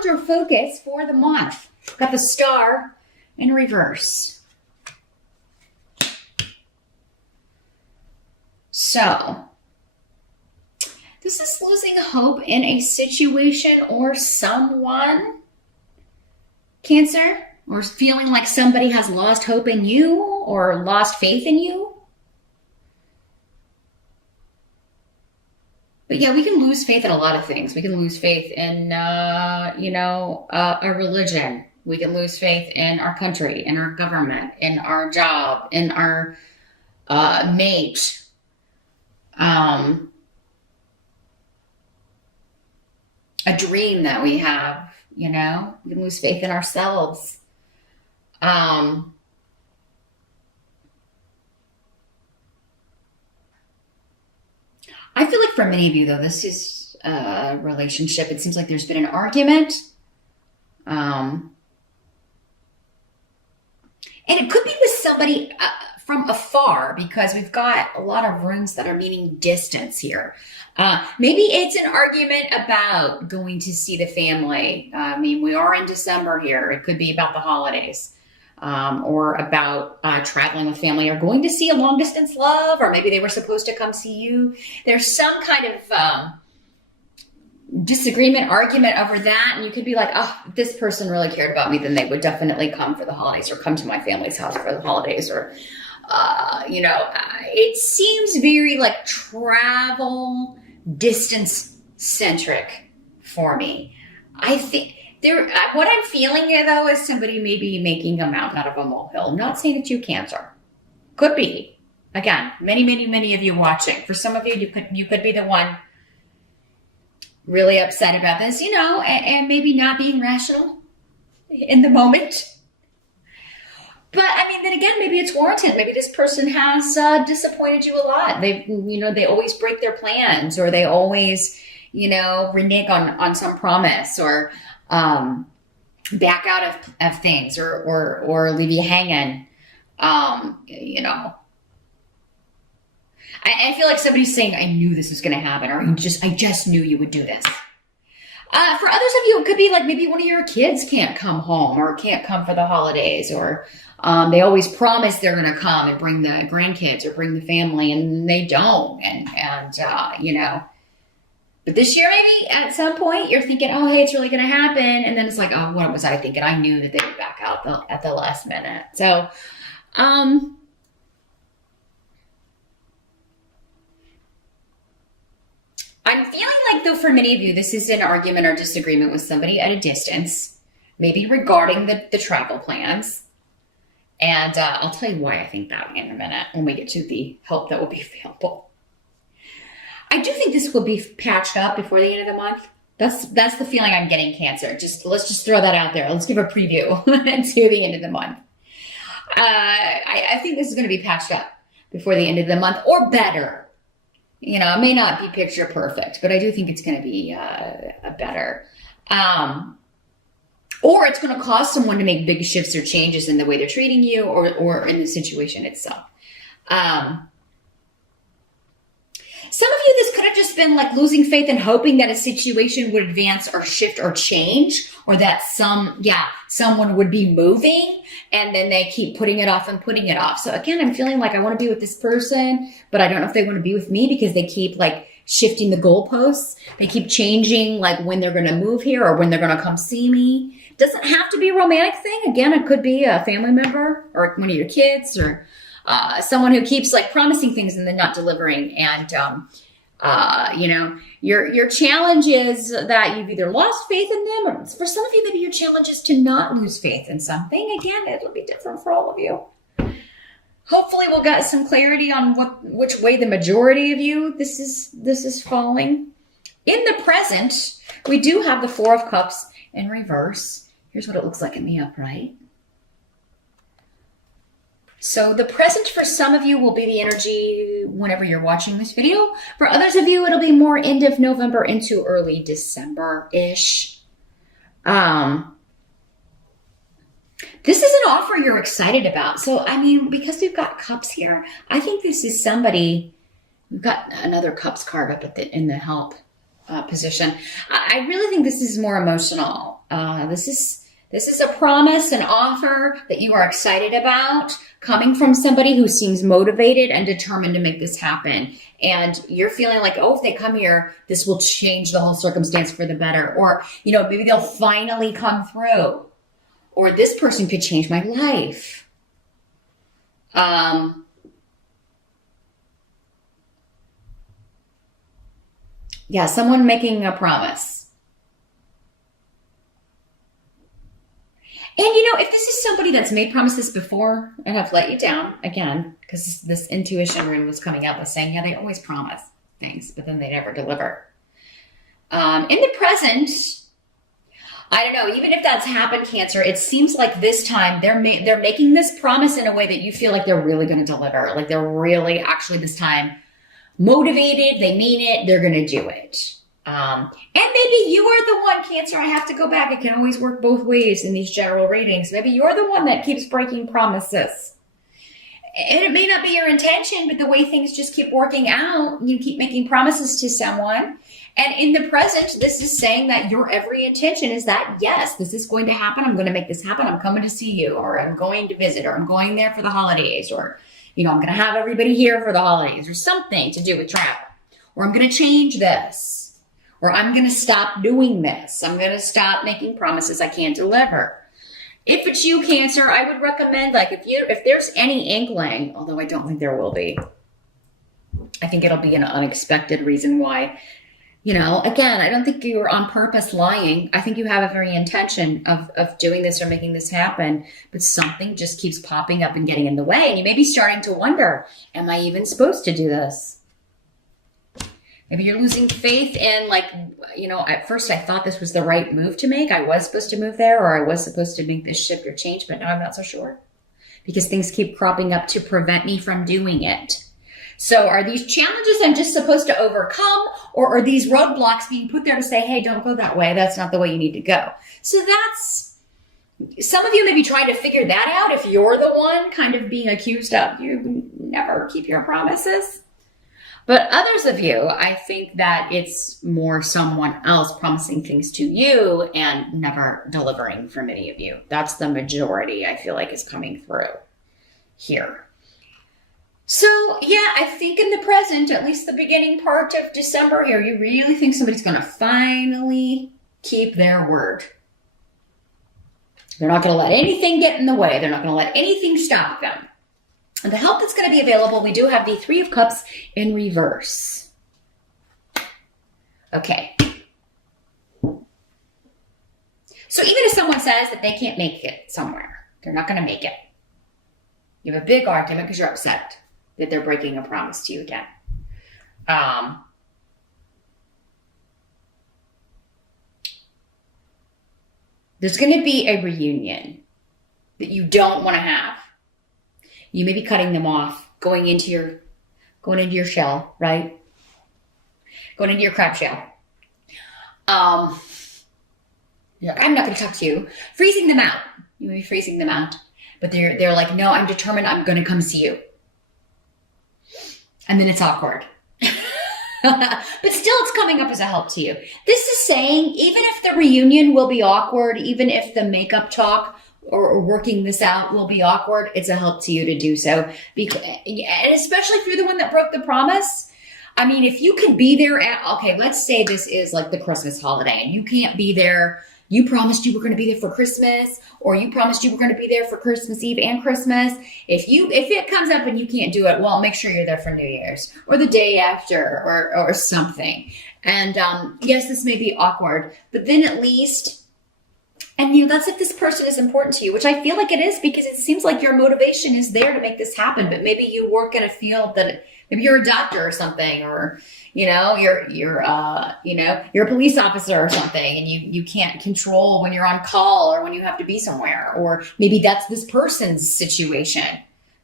challenge or focus for the month. Got the Star in reverse. So, this is losing hope in a situation or someone, Cancer, or feeling like somebody has lost hope in you or lost faith in you. But yeah, we can lose faith in a lot of things. We can lose faith in, a religion. We can lose faith in our country, in our government, in our job, in our mate. A dream that we have, we can lose faith in ourselves. I feel like for many of you, though, this is a relationship. It seems like there's been an argument. And it could be with somebody from afar, because we've got a lot of runes that are meaning distance here. Maybe it's an argument about going to see the family. We are in December here. It could be about the holidays. Or about traveling with family, or going to see a long distance love, or maybe they were supposed to come see you. There's some kind of disagreement, argument over that, and you could be like, oh, if this person really cared about me, then they would definitely come for the holidays, or come to my family's house for the holidays, or it seems very like travel, distance centric for me. I think what I'm feeling here, though, is somebody maybe making a mountain out of a molehill. I'm not saying it's you, Cancer. Could be. Again, many, many, many of you watching. For some of you, you could be the one really upset about this, and maybe not being rational in the moment. But then again, maybe it's warranted. Maybe this person has disappointed you a lot. They always break their plans, or they always, renege on some promise, or back out of things, or leave you hanging. I feel like somebody's saying, I knew this was going to happen, or I just knew you would do this. For others of you, it could be like maybe one of your kids can't come home, or can't come for the holidays, or they always promise they're going to come and bring the grandkids or bring the family, and they don't. But this year, maybe at some point, you're thinking, oh, hey, it's really going to happen. And then it's like, oh, what was I thinking? I knew that they would back out at the last minute. So, I'm feeling like, though, for many of you, this is an argument or disagreement with somebody at a distance, maybe regarding the travel plans. And I'll tell you why I think that in a minute when we get to the help that will be available. I do think this will be patched up before the end of the month. That's the feeling I'm getting, Cancer. Let's just throw that out there. Let's give a preview to the end of the month. I think this is going to be patched up before the end of the month, or better. It may not be picture perfect, but I do think it's going to be better. Or it's going to cause someone to make big shifts or changes in the way they're treating you, or in the situation itself. Some of you, this could have just been like losing faith and hoping that a situation would advance or shift or change, or that someone would be moving, and then they keep putting it off and putting it off. So again, I'm feeling like I want to be with this person, but I don't know if they want to be with me, because they keep like shifting the goalposts. They keep changing like when they're going to move here, or when they're going to come see me. Doesn't have to be a romantic thing. Again, it could be a family member, or one of your kids, or someone who keeps like promising things and then not delivering. And, your challenge is that you've either lost faith in them, or for some of you, maybe your challenge is to not lose faith in something. Again, it'll be different for all of you. Hopefully we'll get some clarity on which way the majority of you this is falling. In the present, we do have the Four of Cups in reverse. Here's what it looks like in the upright. So the present for some of you will be the energy whenever you're watching this video. For others of you, it'll be more end of November into early December-ish. This is an offer you're excited about. So, because we've got cups here, I think this is somebody. We've got another cups card up in the help position. I really think this is more emotional. This is a promise, an offer that you are excited about, coming from somebody who seems motivated and determined to make this happen. And you're feeling like, oh, if they come here, this will change the whole circumstance for the better. Or, maybe they'll finally come through. Or this person could change my life. Yeah, someone making a promise. And if this is somebody that's made promises before and have let you down, again, because this intuition rune was coming up with saying, yeah, they always promise things, but then they never deliver. In the present, I don't know, even if that's happened, Cancer, it seems like this time they're making this promise in a way that you feel like they're really going to deliver. Like they're really actually this time motivated, they mean it, they're going to do it. And maybe you are the one, Cancer, I have to go back. It can always work both ways in these general readings. Maybe you're the one that keeps breaking promises. And it may not be your intention, but the way things just keep working out, you keep making promises to someone. And in the present, this is saying that your every intention is that, yes, this is going to happen. I'm going to make this happen. I'm coming to see you, or I'm going to visit, or I'm going there for the holidays, or, I'm going to have everybody here for the holidays, or something to do with travel, or I'm going to change this. Or I'm going to stop doing this. I'm going to stop making promises I can't deliver. If it's you, Cancer, I would recommend, if there's any inkling, although I don't think there will be, I think it'll be an unexpected reason why. Again, I don't think you're on purpose lying. I think you have a very intention of doing this or making this happen, but something just keeps popping up and getting in the way. And you may be starting to wonder, am I even supposed to do this? Maybe you're losing faith in, at first I thought this was the right move to make. I was supposed to move there, or I was supposed to make this shift or change, but now I'm not so sure because things keep cropping up to prevent me from doing it. So are these challenges I'm just supposed to overcome, or are these roadblocks being put there to say, hey, don't go that way. That's not the way you need to go. So some of you may be trying to figure that out if you're the one kind of being accused of you never keep your promises. But others of you, I think that it's more someone else promising things to you and never delivering for many of you. That's the majority I feel like is coming through here. So yeah, I think in the present, at least the beginning part of December here, you really think somebody's going to finally keep their word. They're not going to let anything get in the way. They're not going to let anything stop them. And the help that's going to be available, we do have the Three of Cups in reverse. Okay. So even if someone says that they can't make it somewhere, they're not going to make it. You have a big argument because you're upset that they're breaking a promise to you again. There's going to be a reunion that you don't want to have. You may be cutting them off, going into your shell, right? Going into your crab shell. Yeah, I'm not going to talk to you. Freezing them out. You may be freezing them out, but they're like, no, I'm determined. I'm going to come see you. And then it's awkward. But still, it's coming up as a help to you. This is saying, even if the reunion will be awkward, even if the makeup talk or working this out will be awkward, it's a help to you to do so. And especially if you're the one that broke the promise. I mean, if you could be there okay, let's say this is like the Christmas holiday and you can't be there. You promised you were going to be there for Christmas, or you promised you were going to be there for Christmas Eve and Christmas. If it comes up and you can't do it, well, make sure you're there for New Year's or the day after or something. And yes, this may be awkward, but then at least, and that's if this person is important to you, which I feel like it is, because it seems like your motivation is there to make this happen. But maybe you work in a field that maybe you're a doctor or something, or you're a police officer or something, and you can't control when you're on call or when you have to be somewhere. Or maybe that's this person's situation.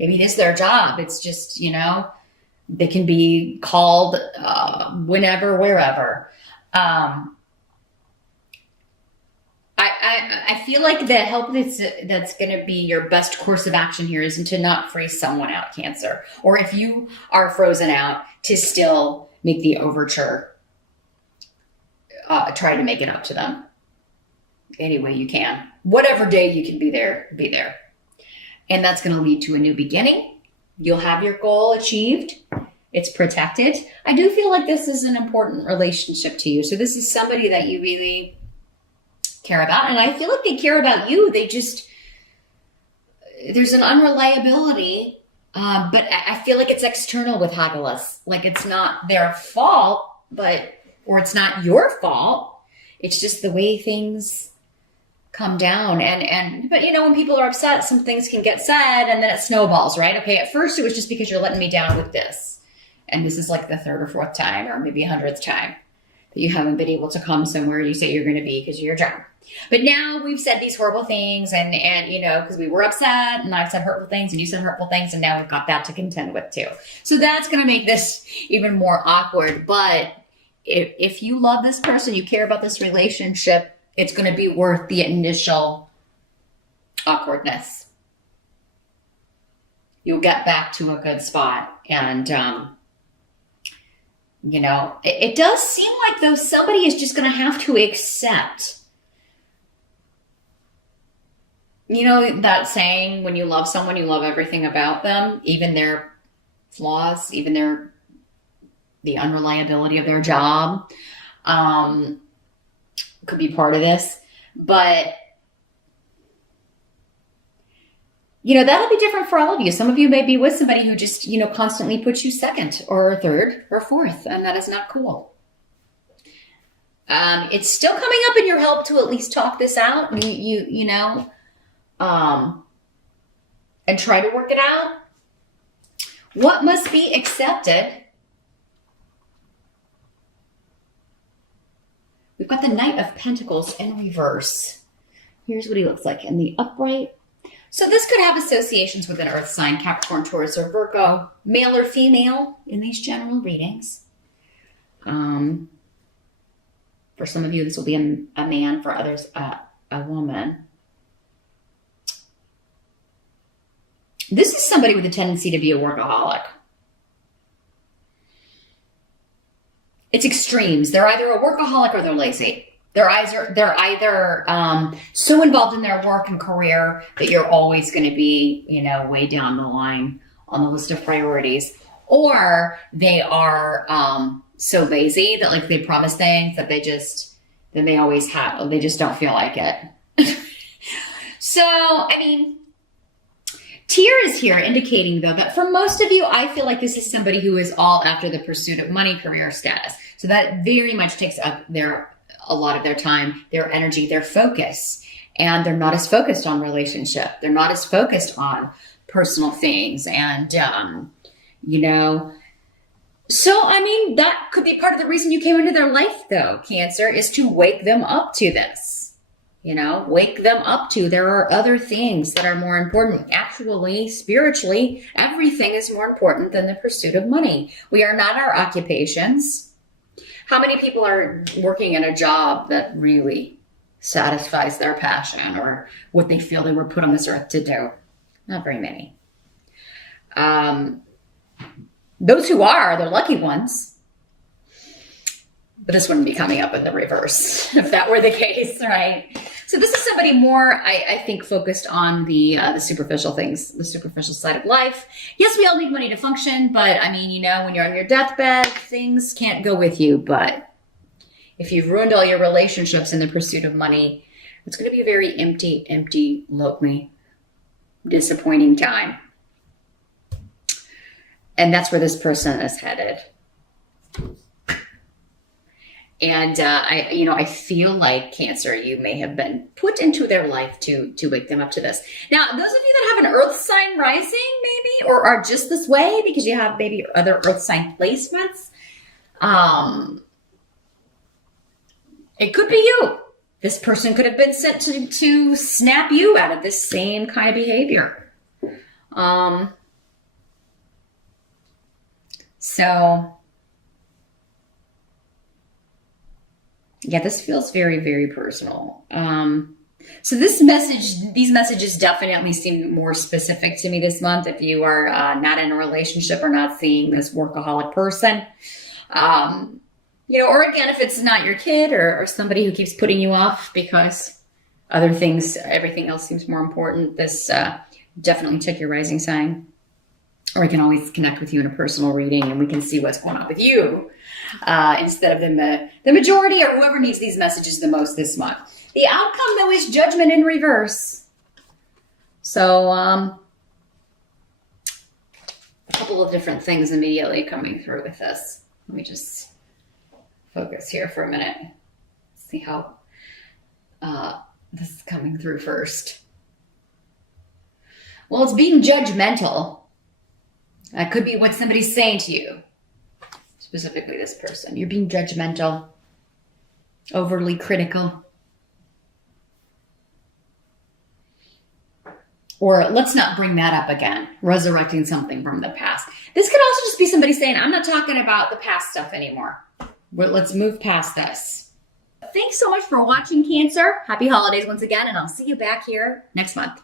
Maybe it is their job. It's just, they can be called whenever, wherever. I feel like the help that's going to be your best course of action here is to not freeze someone out, Cancer. Or if you are frozen out, to still make the overture, try to make it up to them. any way you can. Whatever day you can be there, be there. And that's going to lead to a new beginning. You'll have your goal achieved. It's protected. I do feel like this is an important relationship to you. So this is somebody that you really care about. And I feel like they care about you. They just, there's an unreliability, but I feel like it's external with Hagalaz. Like it's not their fault, or it's not your fault. It's just the way things come down. But you know, when people are upset, some things can get said and then it snowballs, right? Okay, at first it was just because you're letting me down with this. And this is like the third or fourth time, or maybe 100th time that you haven't been able to come somewhere you say you're going to be because of your job. But now we've said these horrible things and you know, because we were upset and I've said hurtful things and you said hurtful things and now we've got that to contend with too. So that's going to make this even more awkward. But if you love this person, you care about this relationship, it's going to be worth the initial awkwardness. You'll get back to a good spot. And, you know, it does seem like though somebody is just going to have to accept, you know, that saying, when you love someone, you love everything about them, even their flaws, even the unreliability of their job, could be part of this. But, you know, that'll be different for all of you. Some of you may be with somebody who just, you know, constantly puts you second or third or fourth, and that is not cool. It's still coming up in your help to at least talk this out, you know, and try to work it out. What must be accepted? We've got the Knight of Pentacles in reverse. Here's what he looks like in the upright. So this could have associations with an earth sign, Capricorn, Taurus, or Virgo, male or female in these general readings. For some of you, this will be a man. For others, a woman. This is somebody with a tendency to be a workaholic. It's extremes. They're either a workaholic or they're lazy. They're either so involved in their work and career that you're always going to be, you know, way down the line on the list of priorities, or they are so lazy that like they promise things that they just don't feel like it. So, I mean, Tyr is here indicating, though, that for most of you, I feel like this is somebody who is all after the pursuit of money, career, status. So that very much takes up a lot of their time, their energy, their focus. And they're not as focused on relationship. They're not as focused on personal things. And, you know, so, I mean, that could be part of the reason you came into their life, though, Cancer, is to wake them up to this. You know, wake them up to there are other things that are more important. Actually, spiritually, everything is more important than the pursuit of money. We are not our occupations. How many people are working in a job that really satisfies their passion or what they feel they were put on this earth to do? Not very many. Those who are, they're lucky ones. But this wouldn't be coming up in the reverse if that were the case, right? So this is somebody more, I think, focused on the superficial things, the superficial side of life. Yes, we all need money to function, but I mean, you know, when you're on your deathbed, things can't go with you. But if you've ruined all your relationships in the pursuit of money, it's going to be a very empty, lonely, disappointing time. And that's where this person is headed. And I feel like, Cancer, you may have been put into their life to wake them up to this. Now, those of you that have an earth sign rising, maybe, or are just this way because you have maybe other earth sign placements, it could be you. This person could have been sent to snap you out of this same kind of behavior. So... yeah, this feels very, very personal. So these messages definitely seem more specific to me this month. If you are not in a relationship or not seeing this workaholic person, or again, if it's not your kid or somebody who keeps putting you off because other things, everything else seems more important. This, definitely check your rising sign. Or I can always connect with you in a personal reading and we can see what's going on with you instead of the majority or whoever needs these messages the most this month. The outcome, though, is Judgment in reverse. So a couple of different things immediately coming through with this. Let me just focus here for a minute. See how this is coming through first. Well, it's being judgmental. That could be what somebody's saying to you. Specifically this person. You're being judgmental. Overly critical. Or let's not bring that up again. Resurrecting something from the past. This could also just be somebody saying, I'm not talking about the past stuff anymore. Let's move past this. Thanks so much for watching, Cancer. Happy holidays once again, and I'll see you back here next month.